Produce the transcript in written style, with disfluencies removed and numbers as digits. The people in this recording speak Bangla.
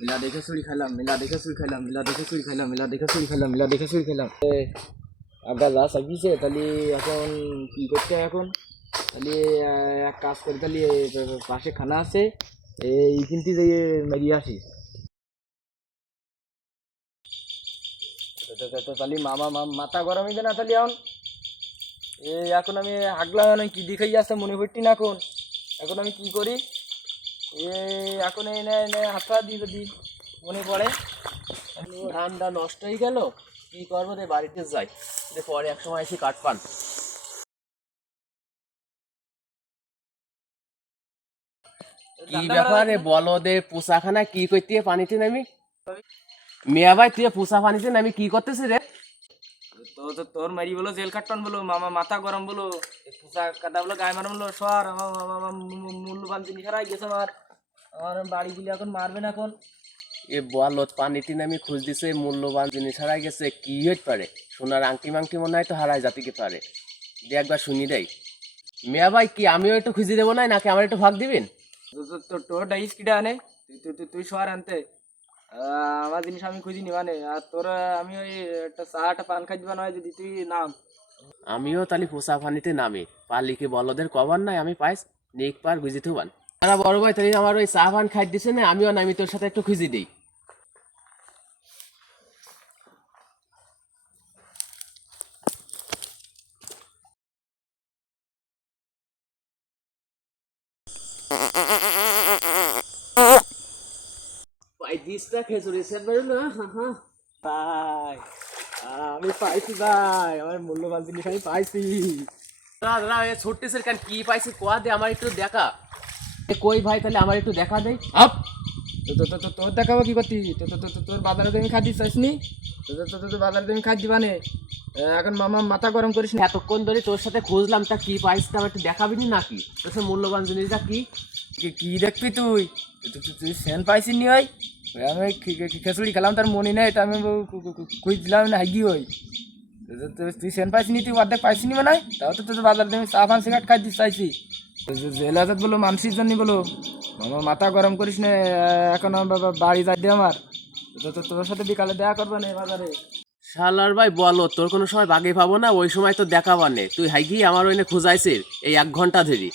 মিলা দেখে চুরি খাইলাম, মিলা দেখে চুরি খাইলাম, মিলা দেখে চুরি খাইলাম, মিলা দেখে চুরি খাইলাম, মিলা দেখে চুরি খাইলাম। আগে যা চাপিয়েছে তাহলে এখন কি করতে হয় এখন? তাহলে এক কাজ করি, তাহলে পাশে খানা আছে, এই কিন্তু যে মেরিয়ে আসি। তাহলে মামা মাথা গরম হয়ে না তাহলে এখন আমি হাগলাম কি দেখাই আসতে মনে পড়ছি না এখন। এখন আমি কি করি? এখন এই হাতটা দিয়ে যদি মনে পড়ে ধানটা নষ্ট হয়ে গেল, কি করবো? বাড়িতে যাই, পরে এক সময় এসে কাঠ পান। কি ব্যাপারে বলো দে, পোষাখানা কি করতে পানিতে নামি? মিয়া ভাই তুই পোষা পানিতে নামি কি করতেছি রে? তোর মারি বলো জেল কাটন বলো, মামা মাথা গরম বলো, পোষা কাটা বলো, গায়ে মারা বলো, সর আমার মূল্যবান জিনিস হারাই গেছে। আমার বাড়িগুলি এখন মারবেন এখন। এ বলো পানিতে নামি খুঁজ দিছে, মূল্যবান জিনিস হারাই গেছে, কি হইতে পারে? সোনার আংটি মাংটি মনে হয় তো হারাই জাতিকে পারে। দে একবার শুনি দেয়। মিয়া ভাই কি আমিও একটু খুঁজে দেবো না, নাকি আমার একটু ভাগ দিবেন? তোর ডাইস কিটা আনে, তুই শহর আনতে, আমার জিনিস আমি খুঁজিনি মানে। আর তোরা আমি ওই একটা চা একটা পান খাই দিবা নয় যদি তুই নাম। আমিও তাহলে পোষা পানিতে নামি, পালিকে বলদের কবার নাই আমি পাইস নেক পার বুঝি থুবান। তারা বড় ভাই তাহলে আমার ওই চা পান খাই দিছে না, আমিও নামি তোর সাথে একটু খুঁজি দিই। ভাই দিসটা খেজুরি সেট বেরো না। ভাই আমি পাইছি ভাই, আমার মূল্যবান জিনিস আমি পাইছি। দাদা দাদা ছোট্ট স্যার কেন কি পাইছি কোয়া দে আমার একটু দেখা। কই ভাই তাহলে আমার একটু দেখা দেই। আপ তোর দেখাবো কি করতি? তোর বাজারে তুমি খাদ্য চাইসনি, তোর বাজারে তুমি খাদ্য দিবানে। এখন মামা মাথা গরম করিস না। এতক্ষণ ধরে তোর সাথে খুঁজলাম, তা কি পাইছি আমার একটু দেখাবি নাকি? তোর সে মূল্যবান জিনিসটা কি? কি দেখবি তুই? তুই সেন পাইছি নি ভাই? আমি খিচুড়ি খেলাম তার মনে নেই, তা আমি খুঁজ দিলাম না হাগি হই। তুই সেন পাইছি নি, তুই অর্ধেক পাইছি নি মানে? তাও তো তোর বাজারে তুমি চা পান সিগারেট খাই দিতে চাইছি। জেল হাজত বলো মানুষের জন্য বলো, আমার মাথা গরম করিস না। এখন বাড়ি যাই দে আমার, তোর সাথে বিকালে দেখা করবে না বাজারে। শালার ভাই বলো তোর কোনো সময় বাগে পাবো না, ওই সময় তো দেখাবানে তুই হাইগি আমার ওইনে খুঁজাইছিস এই 1 ঘন্টা ধরে।